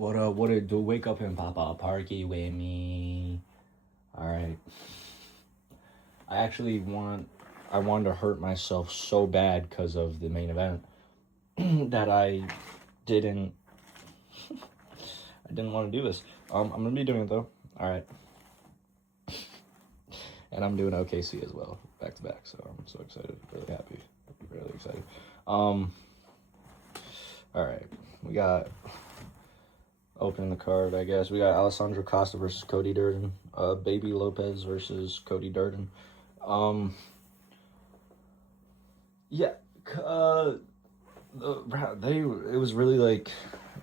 What it do? Wake up and pop a parky with me. Alright. I wanted to hurt myself so bad because of the main event that I didn't want to do this. I'm gonna be doing it though. Alright. And I'm doing OKC as well, back to back, so I'm so excited, really happy, really excited. Alright, we got opening the card, I guess. We got Alessandro Costa versus Cody Durden. Baby Lopez versus Cody Durden. Yeah, it was really like,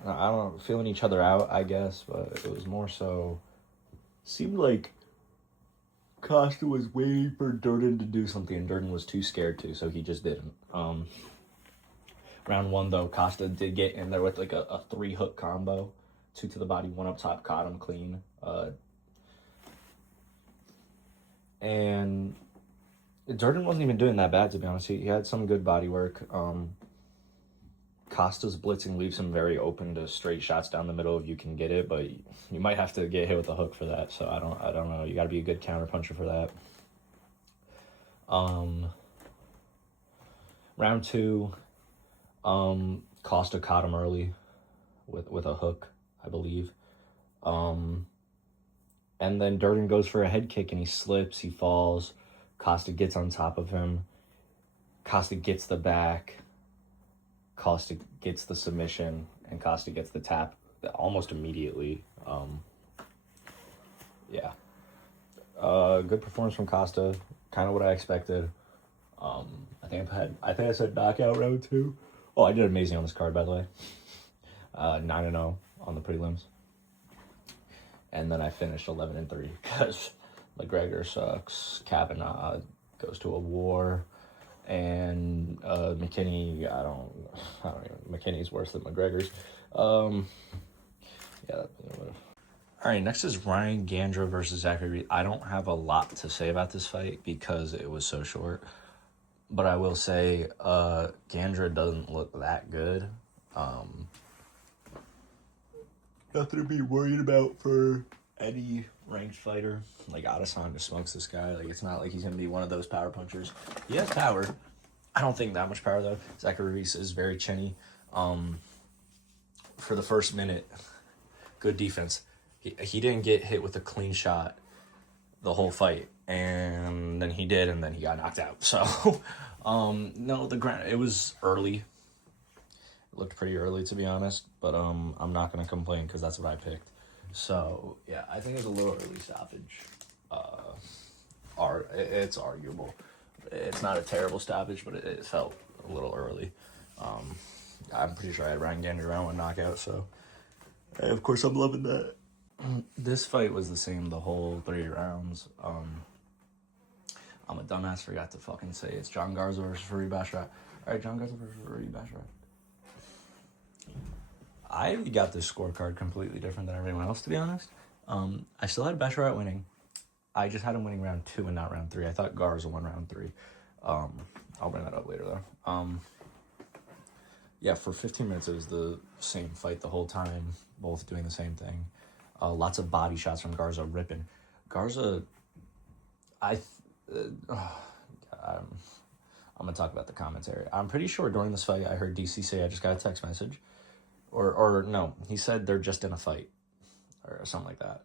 I don't know, feeling each other out, I guess, but it was more so, seemed like Costa was waiting for Durden to do something, and Durden was too scared to, so he just didn't. Round one, though, Costa did get in there with like a 3-hook combo. 2 to the body, 1 up top, caught him clean. And Durden wasn't even doing that bad, to be honest. He had some good body work. Costa's blitzing leaves him very open to straight shots down the middle if you can get it, but you might have to get hit with a hook for that. So I don't know. You got to be a good counter puncher for that. Round 2, Costa caught him early with a hook, I believe. And then Durden goes for a head kick and he slips, he falls. Costa gets on top of him. Costa gets the back. Costa gets the submission, and Costa gets the tap almost immediately. Yeah. Good performance from Costa. Kind of what I expected. I think I said knockout round 2. Oh, I did amazing on this card, by the way. 9-0 on the prelims. And then I finished 11-3 because Mcgregor sucks. Kavanaugh goes to a war. And McKinney, I don't even, McKinney's worse than McGregor's. Yeah. All right, next is Ryan Gandra versus Zachary Reed. I don't have a lot to say about this fight because it was so short. But I will say Gandra doesn't look that good. Nothing to be worried about for any ranked fighter. Like, Adesanya smokes this guy. Like, it's not like he's going to be one of those power punchers. He has power. I don't think that much power, though. Zachary Reese is very chinny. For the first minute, good defense. He didn't get hit with a clean shot the whole fight. And then he did, and then he got knocked out. So, no, it was early. It looked pretty early, to be honest. But I'm not going to complain because that's what I picked. So, yeah, I think it's a little early stoppage. It's arguable. It's not a terrible stoppage, but it felt a little early. I'm pretty sure I had Ryan Gander around with knockout, so of course I'm loving that. This fight was the same the whole 3 rounds. I'm a dumbass, forgot to fucking say it's John Garza versus Fareed Basharat. Alright, John Garza versus Fareed Basharat. I got this scorecard completely different than everyone else, to be honest. I still had Basharat winning. I just had him winning round 2 and not round 3. I thought Garza won round 3. I'll bring that up later, though. Yeah, for 15 minutes, it was the same fight the whole time, both doing the same thing. Lots of body shots from Garza ripping. Garza, I'm going to talk about the commentary. I'm pretty sure during this fight, I heard DC say, I just got a text message. Or no, he said they're just in a fight. Or something like that.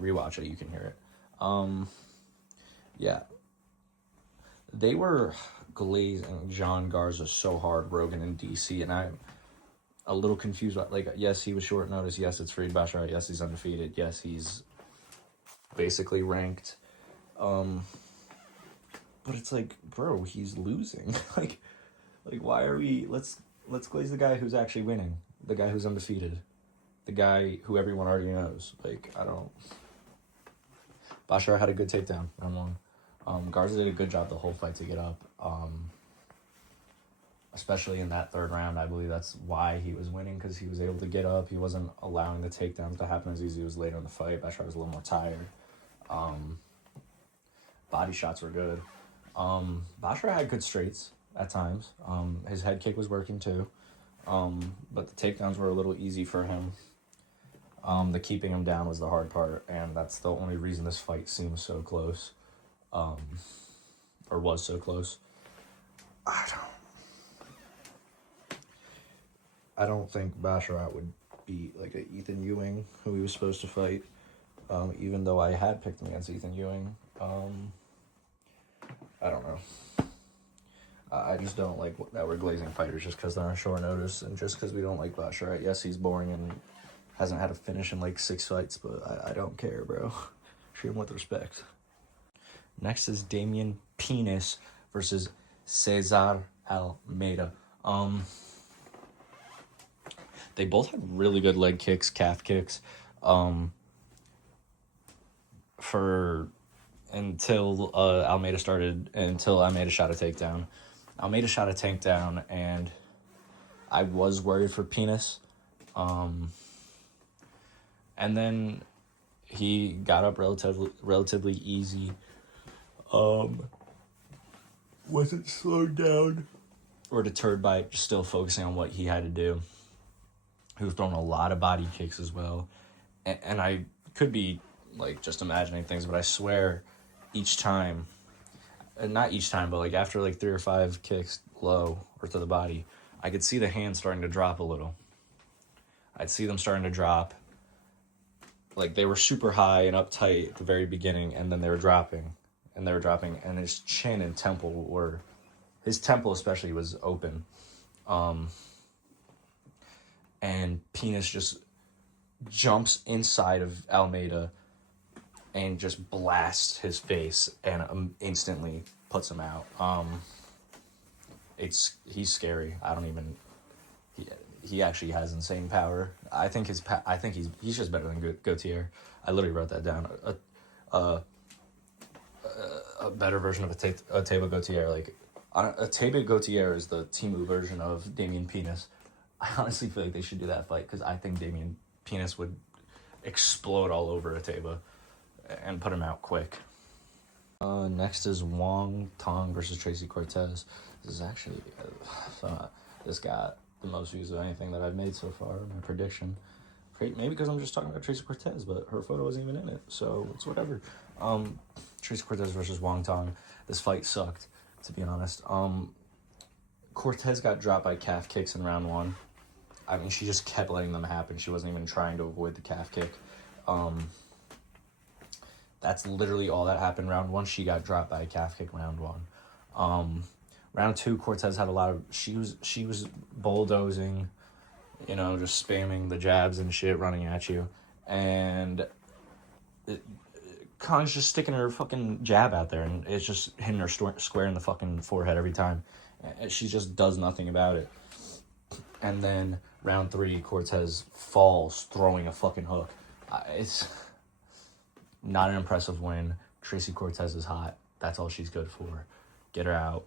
Rewatch it, you can hear it. Yeah. They were glazing John Garza so hard, Rogan and DC, and I'm a little confused. Like, yes, he was short notice. Yes, it's Fareed Basharat. Yes, he's undefeated. Yes, he's basically ranked. But it's like, bro, he's losing. like why are we? Let's glaze the guy who's actually winning. The guy who's undefeated. The guy who everyone already knows. Like, I don't. Basharat had a good takedown, round 1. Garza did a good job the whole fight to get up. Especially in that 3rd round, I believe that's why he was winning, because he was able to get up. He wasn't allowing the takedowns to happen as easy as later in the fight. Basharat was a little more tired. Body shots were good. Basharat had good straights at times. His head kick was working too. But the takedowns were a little easy for him. The keeping him down was the hard part, and that's the only reason this fight seems so close, or was so close. I don't think Basharat would beat like a Ethan Ewing, who he was supposed to fight. Even though I had picked him against Ethan Ewing. I don't know. I just don't like that we're glazing fighters just because they're on short notice, and just because we don't like Basharat. Yes, he's boring and hasn't had a finish in like 6 fights, but I don't care, bro. Treat him with respect. Next is Damian Penis versus Cesar Almeida. They both had really good leg kicks, calf kicks. Until Almeida shot a takedown. Almeida shot a takedown, and I was worried for Penis. And then he got up relatively easy. Wasn't slowed down or deterred by still focusing on what he had to do. He was throwing a lot of body kicks as well. And I could be like just imagining things, but I swear each time, not each time, but like after like 3 or 5 kicks low or to the body, I could see the hands starting to drop a little. I'd see them starting to drop. Like they were super high and uptight at the very beginning, and then they were dropping, and his chin and temple his temple especially was open. And Penis just jumps inside of Almeida and just blasts his face and instantly puts him out. He's scary. He actually has insane power. I think he's just better than Gautier. I literally wrote that down. A better version of a Teba Gautier. Like a Teba Gautier is the Temu version of Damian Penis. I honestly feel like they should do that fight because I think Damian Penis would explode all over Ateba and put him out quick. Next is Wong Tong versus Tracy Cortez. This is actually this got the most views of anything that I've made so far. My prediction, maybe because I'm just talking about Tracy Cortez, but her photo wasn't even in it, so it's whatever. Tracy Cortez versus Wong Tong. This fight sucked, to be honest. Cortez got dropped by calf kicks in round 1. I mean, she just kept letting them happen. She wasn't even trying to avoid the calf kick. That's literally all that happened. Round 1, she got dropped by a calf kick. Round 1. Round 2, Cortez had a lot of. She was bulldozing, just spamming the jabs and shit, running at you, and Khan's just sticking her fucking jab out there, and it's just hitting her square in the fucking forehead every time. She just does nothing about it. And then round 3, Cortez falls throwing a fucking hook. It's not an impressive win. Tracy Cortez is hot. That's all she's good for. Get her out.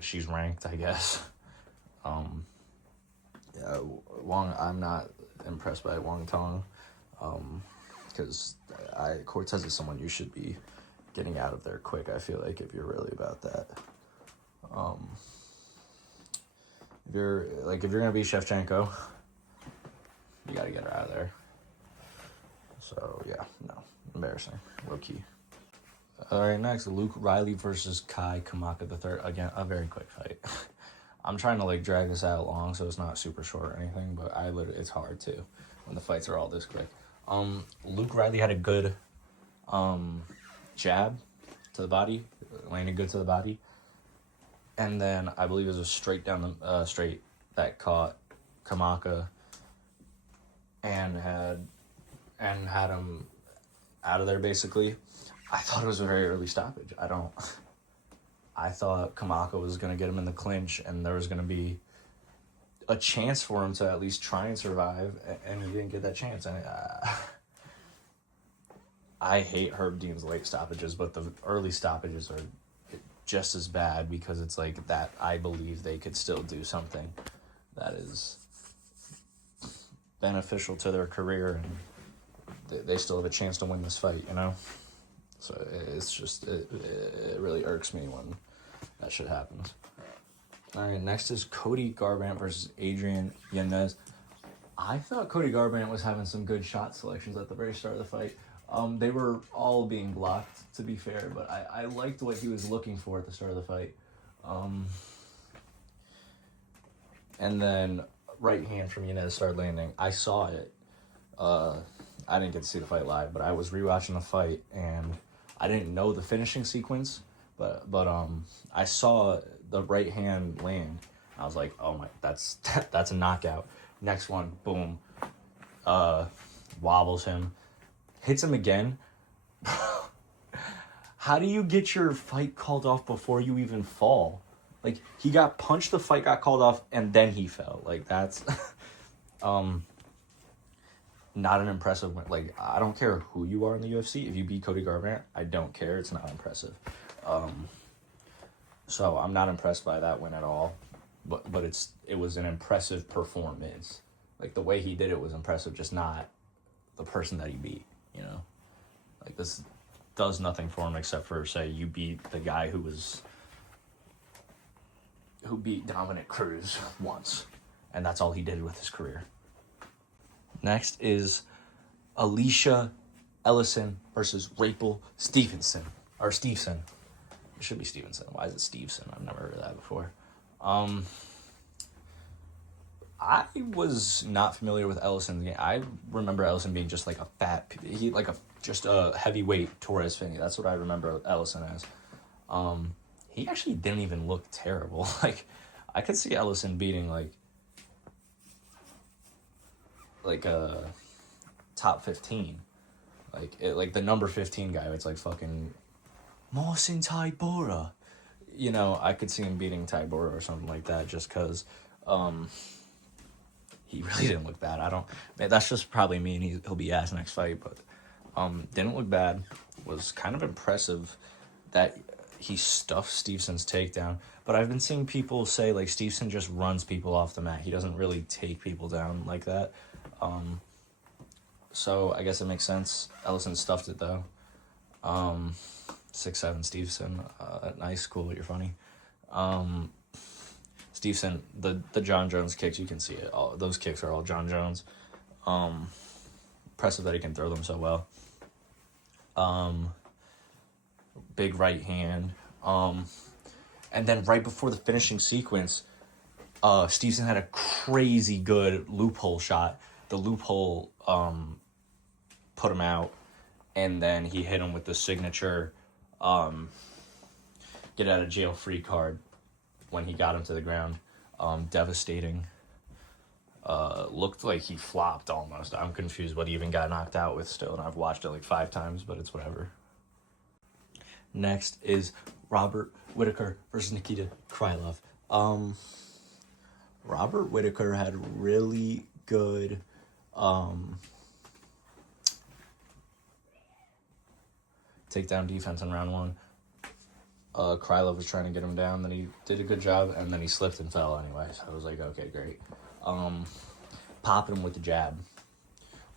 She's ranked, I guess. I'm not impressed by Wong Tong. Because Cortez is someone you should be getting out of there quick, I feel like, if you're really about that. If you're gonna be Shevchenko, you gotta get her out of there. So yeah, no, embarrassing, low key. All right, next, Luke Riley versus Kai Kamaka III. Again, a very quick fight. I'm trying to drag this out long so it's not super short or anything, but it's hard too when the fights are all this quick. Luke Riley had a good jab to the body, landed good to the body. And then I believe it was a straight down the straight that caught Kamaka and had him out of there basically. I thought it was a very early stoppage. I thought Kamaka was gonna get him in the clinch and there was gonna be a chance for him to at least try and survive, and he didn't get that chance. And I hate Herb Dean's late stoppages, but the early stoppages are just as bad because it's like that. I believe they could still do something that is beneficial to their career, and they still have a chance to win this fight, So it's just, it really irks me when that shit happens. All right, next is Cody Garbrandt versus Adrian Yanez. I thought Cody Garbrandt was having some good shot selections at the very start of the fight. They were all being blocked, to be fair, but I liked what he was looking for at the start of the fight. And then right hand from Yanez started landing. I saw it. I didn't get to see the fight live, but I was rewatching the fight, and I didn't know the finishing sequence, but I saw the right hand land. I was like, oh my, that's a knockout. Next one, boom, wobbles him, hits him again. How do you get your fight called off before you even fall? Like, he got punched, the fight got called off, and then he fell. Like, that's not an impressive win. Like, I don't care who you are in the UFC. If you beat Cody Garbrandt, I don't care. It's not impressive. So I'm not impressed by that win at all. But it was an impressive performance. Like, the way he did it was impressive, just not the person that he beat, you know? Like, this does nothing for him except for, say, you beat the guy who beat Dominic Cruz once. And that's all he did with his career. Next is Alicia Ellison versus Rachel Stevenson. Or Stevenson. It should be Stevenson. Why is it Stevenson? I've never heard of that before. I was not familiar with Ellison. I remember Ellison being just like just a heavyweight Torres Finney. That's what I remember Ellison as. He actually didn't even look terrible. Like, I could see Ellison beating like a top 15, like the number 15 guy. It's like fucking Mohsin Tybura. You know, I could see him beating Tybura or something like that, just because he really didn't look bad. That's just probably me, and he'll be ass next fight, but didn't look bad. Was kind of impressive that he stuffed Stevenson's takedown. But I've been seeing people say, like, Stevenson just runs people off the mat. He doesn't really take people down like that. So I guess it makes sense. Ellison stuffed it, though. 6'7" Stevenson. Nice, cool, you're funny. Stevenson, the John Jones kicks, you can see it. Those kicks are all John Jones. Impressive that he can throw them so well. Big right hand. And then right before the finishing sequence, Stevenson had a crazy good loophole shot. The loophole put him out, and then he hit him with the signature get out of jail free card when he got him to the ground. Devastating. Looked like he flopped almost. I'm confused what he even got knocked out with still, and I've watched it like 5 times, but it's whatever. Next is Robert Whittaker versus Nikita Krylov. Robert Whittaker had really good takedown defense in round 1. Krylov was trying to get him down, then he did a good job, and then he slipped and fell anyway, so I was like, okay, great. Popping him with the jab.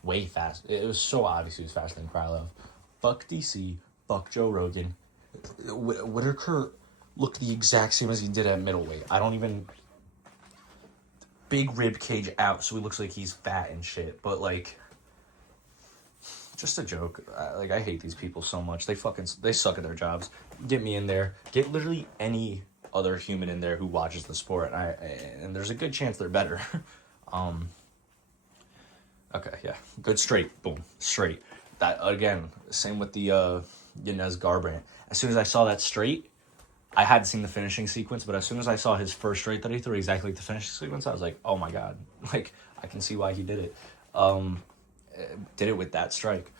Way fast. It was so obvious he was faster than Krylov. Fuck DC, fuck Joe Rogan. Whittaker looked the exact same as he did at middleweight. Big rib cage out, so he looks like he's fat and shit, but like, just a joke. I hate these people so much. They suck at their jobs. Get me in there. Get literally any other human in there who watches the sport, and there's a good chance they're better. Okay, yeah. Good straight. Boom. Straight. That, again, same with the Yanez Garbrandt. As soon as I saw that straight, I hadn't seen the finishing sequence, but as soon as I saw his first straight that he threw, exactly like the finishing sequence, I was like, oh my god. Like, I can see why he did it. Did it with that strike.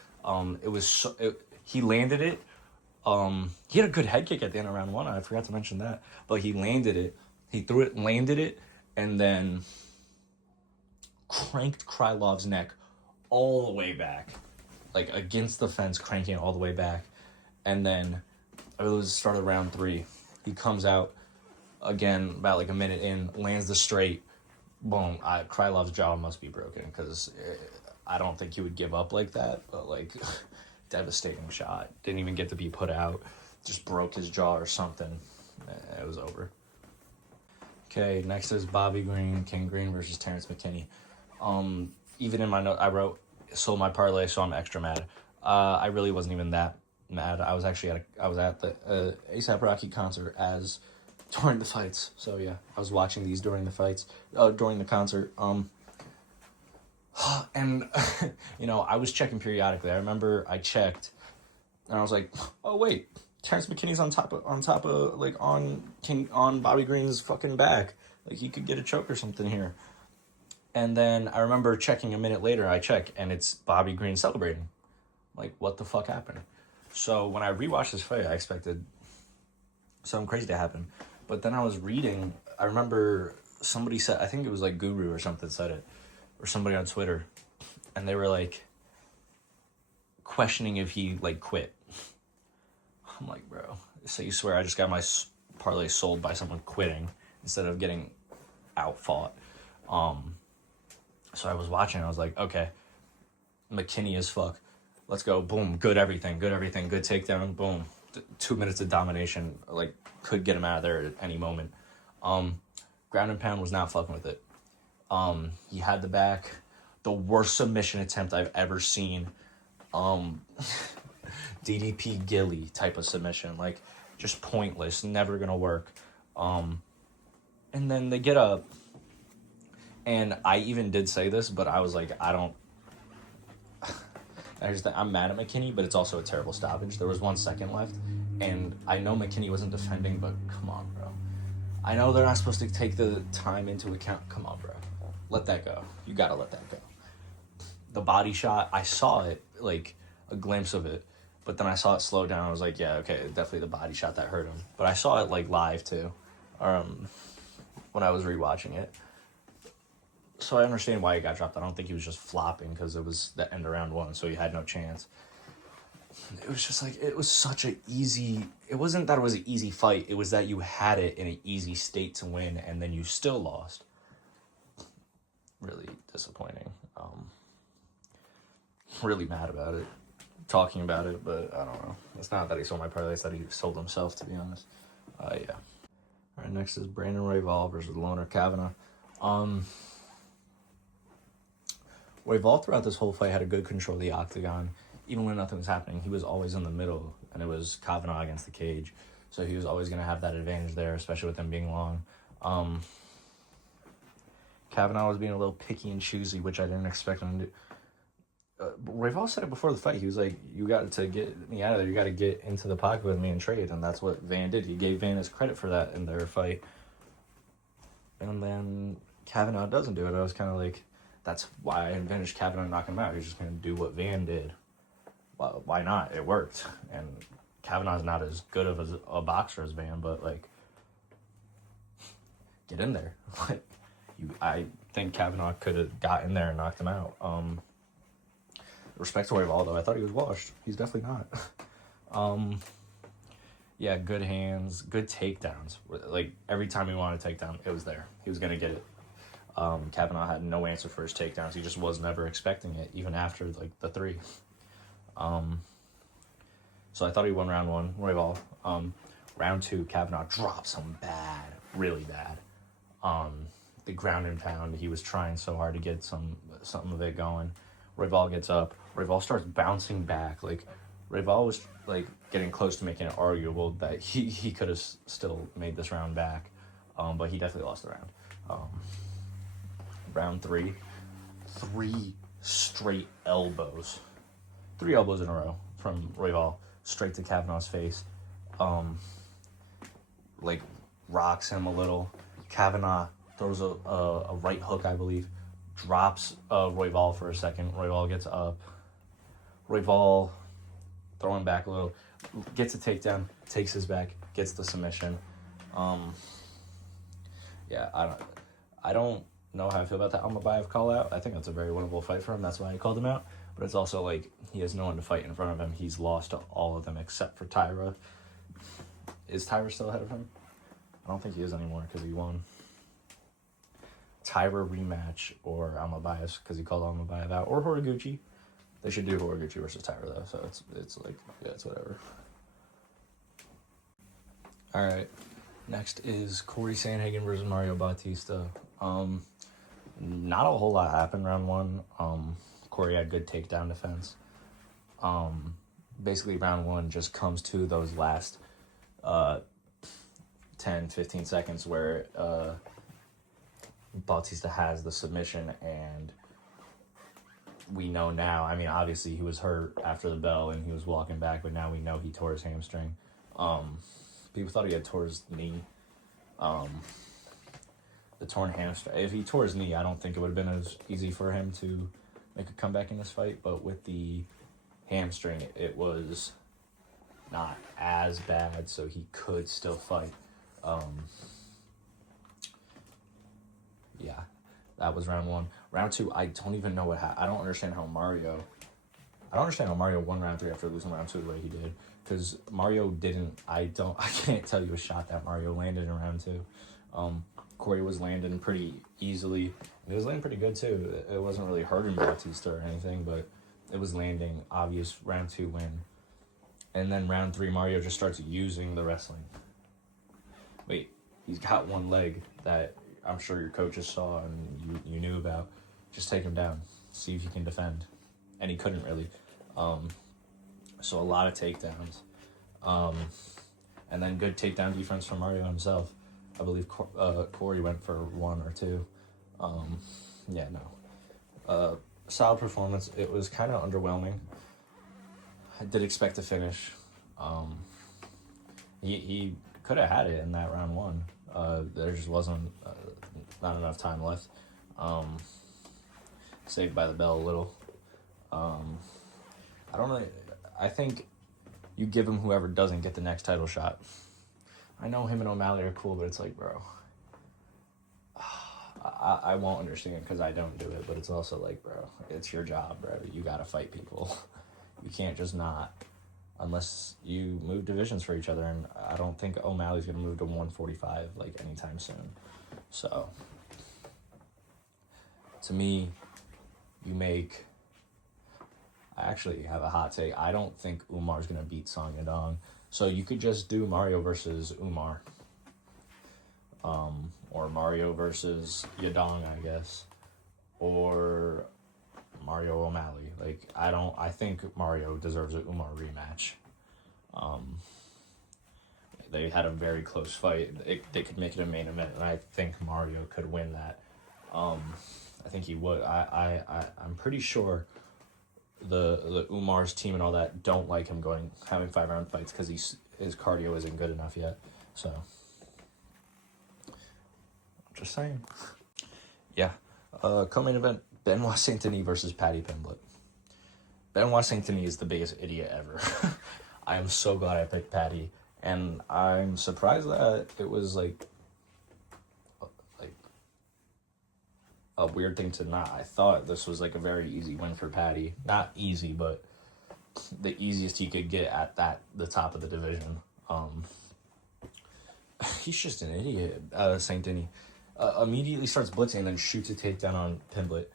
He landed it. He had a good head kick at the end of round 1. I forgot to mention that. But he landed it. He threw it, landed it, and then cranked Krylov's neck all the way back. Like, against the fence, cranking it all the way back. And then, it was the start of round 3. He comes out, again, about like a minute in, lands the straight. Boom. Krylov's jaw must be broken, because I don't think he would give up like that. But, like, devastating shot. Didn't even get to be put out. Just broke his jaw or something. It was over. Okay, next is Bobby Green, King Green versus Terrence McKinney. Even in my note, I wrote, sold my parlay, so I'm extra mad. I really wasn't even that mad. I was actually at the ASAP Rocky concert during the fights. So yeah, I was watching these during the fights, during the concert. And I was checking periodically. I remember I checked, and I was like, oh wait, Terrence McKinney's on top of like on Bobby Green's fucking back. Like he could get a choke or something here. And then I remember checking a minute later, and it's Bobby Green celebrating. Like, what the fuck happened? So when I rewatched this fight, I expected something crazy to happen. But then I was reading, I remember somebody said, I think it was like Guru or something said it, or somebody on Twitter, and they were like questioning if he like quit. I'm like, bro, so you swear I just got my parlay sold by someone quitting instead of getting outfought. So I was watching, I was like, okay, McKinney as fuck. Let's go, boom, good everything, good takedown, boom. 2 minutes of domination, like, could get him out of there at any moment. Ground and pound was not fucking with it. He had the back, the worst submission attempt I've ever seen. DDP Gilly type of submission, like, just pointless, never gonna work. And then they get up, and I even did say this, but I was like, I'm mad at McKinney, but it's also a terrible stoppage. There was 1 second left, and I know McKinney wasn't defending, but come on, bro. I know they're not supposed to take the time into account. Come on, bro. Let that go. You gotta let that go. The body shot, I saw it, like, a glimpse of it, but then I saw it slow down. I was like, yeah, okay, definitely the body shot that hurt him. But I saw it, like, live, too, when I was rewatching it. So I understand why he got dropped. I don't think he was just flopping because it was the end of round 1, so he had no chance. It was just like, it was such an easy... It wasn't that it was an easy fight. It was that you had it in an easy state to win, and then you still lost. Really disappointing. Really mad about it. Talking about it, but I don't know. It's not that he sold my parlay. It's that he sold himself, to be honest. Yeah. All right, next is Brandon Royval versus Loner Kavanagh. Royval throughout this whole fight had a good control of the octagon. Even when nothing was happening, he was always in the middle, and it was Kavanagh against the cage. So he was always going to have that advantage there, especially with him being long. Kavanagh was being a little picky and choosy, which I didn't expect him to do. Royval said it before the fight. He was like, you got to get me out of there. You got to get into the pocket with me and trade. And that's what Van did. He gave Van his credit for that in their fight. And then Kavanagh doesn't do it. I was kind of like, that's why I advantaged Kavanagh knocking him out. He's just going to do what Van did. Well, why not? It worked. And Kavanagh's not as good of a boxer as Van, but, like, get in there. I think Kavanagh could have got in there and knocked him out. Respect to Royval, though. I thought he was washed. He's definitely not. Yeah, good hands, good takedowns. Like, every time he wanted a takedown, it was there. He was going to get it. Kavanagh had no answer for his takedowns. He just was never expecting it, even after, like, the 3. So I thought he won round 1, Royval. Round 2, Kavanagh drops him bad, really bad. The ground and pound, he was trying so hard to get something of it going. Royval gets up. Royval starts bouncing back. Like, Royval was, like, getting close to making it arguable that he could have still made this round back. But he definitely lost the round. Round 3, 3 straight elbows. 3 elbows in a row from Royval straight to Kavanagh's face. Like, rocks him a little. Kavanagh throws a right hook, I believe. Drops Royval for a second. Royval gets up. Royval throwing back a little. Gets a takedown. Takes his back. Gets the submission. Yeah, I don't know how I feel about that Almabayev call out. I think that's a very winnable fight for him. That's why I called him out. But it's also like he has no one to fight in front of him. He's lost to all of them except for Tyra. Is Tyra still ahead of him? I don't think he is anymore because he won. Tyra rematch or Almabayev because he called Almabayev out, or Horiguchi. They should do Horiguchi versus Tyra though, so it's like, yeah, it's whatever. All right, Next is Corey Sandhagen versus Mario Bautista. Not a whole lot happened round one. Corey had good takedown defense. Basically round one just comes to those last 10, 15 seconds where Bautista has the submission, and we know now, I mean, obviously he was hurt after the bell and he was walking back, but now we know he tore his hamstring. People thought he had tore his knee. The torn hamstring, if he tore his knee, I don't think it would have been as easy for him to make a comeback in this fight, but with the hamstring, it was not as bad, so he could still fight. Yeah, that was round one. Round two, I don't even know what happened. I don't understand how Mario won round three after losing round two the way he did. Because Mario didn't, I can't tell you a shot that Mario landed in round two. Corey was landing pretty easily. It was landing pretty good too. It wasn't really hurting Bautista or anything, but it was landing. Obvious round two win. And then round three, Mario just starts using the wrestling. Wait, he's got one leg that I'm sure your coaches saw and you knew about. Just take him down. See if you can defend. And he couldn't really. So a lot of takedowns. And then good takedown defense from Mario himself. I believe Corey went for one or two. Solid performance. It was kind of underwhelming. I did expect to finish. He could have had it in that round one. There just wasn't not enough time left. Saved by the bell a little. I think you give him whoever doesn't get the next title shot. I know him and O'Malley are cool, but it's like, bro, I won't understand because I don't do it, but it's also like, bro, it's your job, bro. You gotta fight people. You can't just not, unless you move divisions for each other, and I don't think O'Malley's gonna move to 145 like anytime soon. So, to me, you make. I actually have a hot take. I don't think Umar's gonna beat Song Yadong. So you could just do Mario versus Umar. Or Mario versus Yadong, I guess. Or Mario O'Malley. I think Mario deserves an Umar rematch. They had a very close fight. They could make it a main event, and I think Mario could win that. I think he would. I'm pretty sure the Umar's team and all that don't like him having 5-round fights because his cardio isn't good enough yet. So, just saying. Yeah. Co-main event, Benoit Saint-Denis versus Paddy Pimblett. Benoit Saint-Denis is the biggest idiot ever. I am so glad I picked Paddy, and I'm surprised that it was like a weird thing to not. I thought this was like a very easy win for Paddy. Not easy, but the easiest he could get at the top of the division. He's just an idiot. Saint Denis immediately starts blitzing and then shoots a takedown on Pimblett.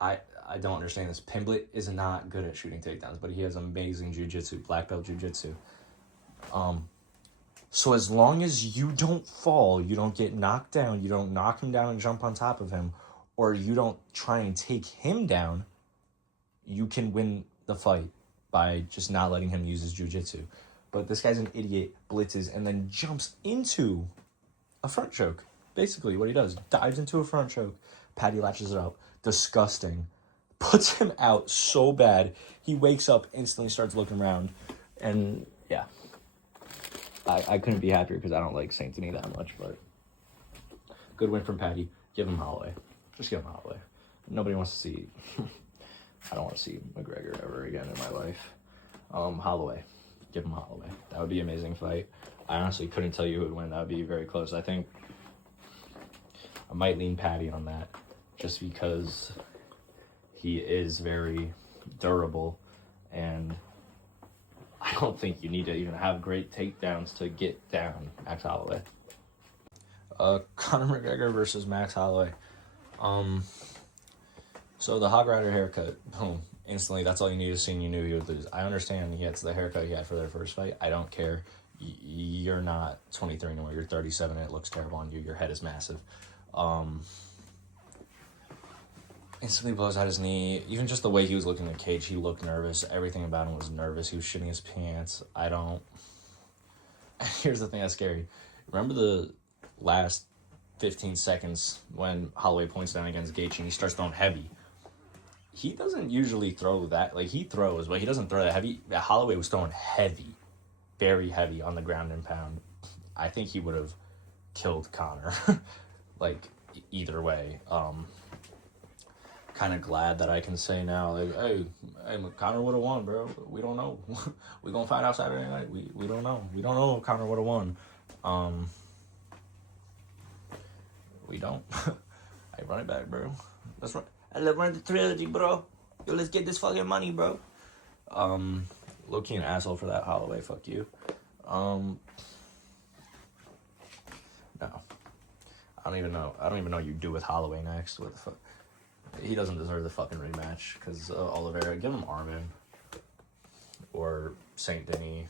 I don't understand this. Pimblett is not good at shooting takedowns, but he has amazing jiu-jitsu, black belt jiu-jitsu. So as long as you don't fall, you don't get knocked down, you don't knock him down and jump on top of him, or you don't try and take him down, you can win the fight by just not letting him use his jiu-jitsu. But this guy's an idiot, blitzes, and then jumps into a front choke. Basically what he does, dives into a front choke. Paddy latches it up. Disgusting. Puts him out so bad. He wakes up, instantly starts looking around, and yeah. I couldn't be happier because I don't like Saint Denis that much, but good win from Paddy. Give him Holloway. Just give him Holloway. Nobody wants to see. I don't want to see Mcgregor ever again in my life. Holloway. Give him Holloway. That would be an amazing fight. I honestly couldn't tell you who would win. That would be very close. I think I might lean Paddy on that just because he is very durable, and I don't think you need to even have great takedowns to get down Max Holloway. Conor McGregor versus Max Holloway. So the Hog Rider haircut, boom, instantly, that's all you need to see, and you knew he would lose. I understand he gets the haircut he had for their first fight. I don't care. you're not 23 anymore. You're 37 and it looks terrible on you. Your head is massive. Instantly blows out his knee. Even just the way he was looking in the cage, he looked nervous. Everything about him was nervous. He was shitting his pants. Here's the thing that's scary. Remember the last 15 seconds when Holloway points down against Gaethje and he starts throwing heavy? He doesn't usually throw that. Like, he throws, but he doesn't throw that heavy. Holloway was throwing heavy, very heavy on the ground and pound. I think he would have killed Conor. Like, either way. Kind of glad that I can say now, like, hey, Conor would have won, bro. We don't know. We gonna find out Saturday night. We don't know. We don't know if Conor would have won. We don't. Hey, run it back, bro. Let's run. I love running the trilogy, bro. Yo, let's get this fucking money, bro. Low-key an asshole for that, Holloway. Fuck you. No. I don't even know what you do with Holloway next. What the fuck? He doesn't deserve the fucking rematch because Oliveira. Give him Armin or Saint Denis.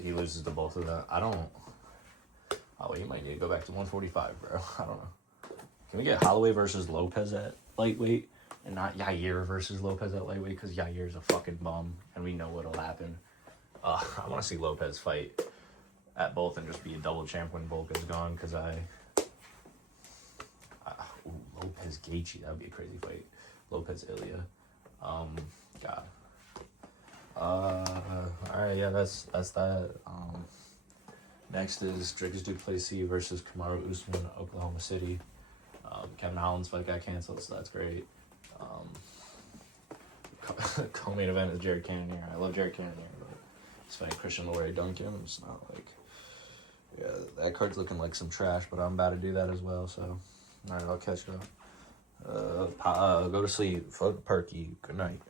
He loses to both of them. I don't. Oh, he might need to go back to 145, bro. I don't know. Can we get Holloway versus Lopez at lightweight and not Yair versus Lopez at lightweight? Because Yair's a fucking bum and we know what'll happen. I want to see Lopez fight at both and just be a double champ when Volk is gone. Because Lopez Gaethje, that would be a crazy fight. Lopez Ilya. God. Alright, yeah, that's that. Next is Dricus Du Plessis versus Kamaru Usman, Oklahoma City. Kevin Holland's fight got canceled, so that's great. Co-main event is Jared Cannonier. I love Jared Cannonier, but he's fighting Christian Laurie Duncan. It's not like, yeah, that card's looking like some trash, but I'm about to do that as well. So, all right, I'll catch you up. Go to sleep. Fuck Perky. Good night.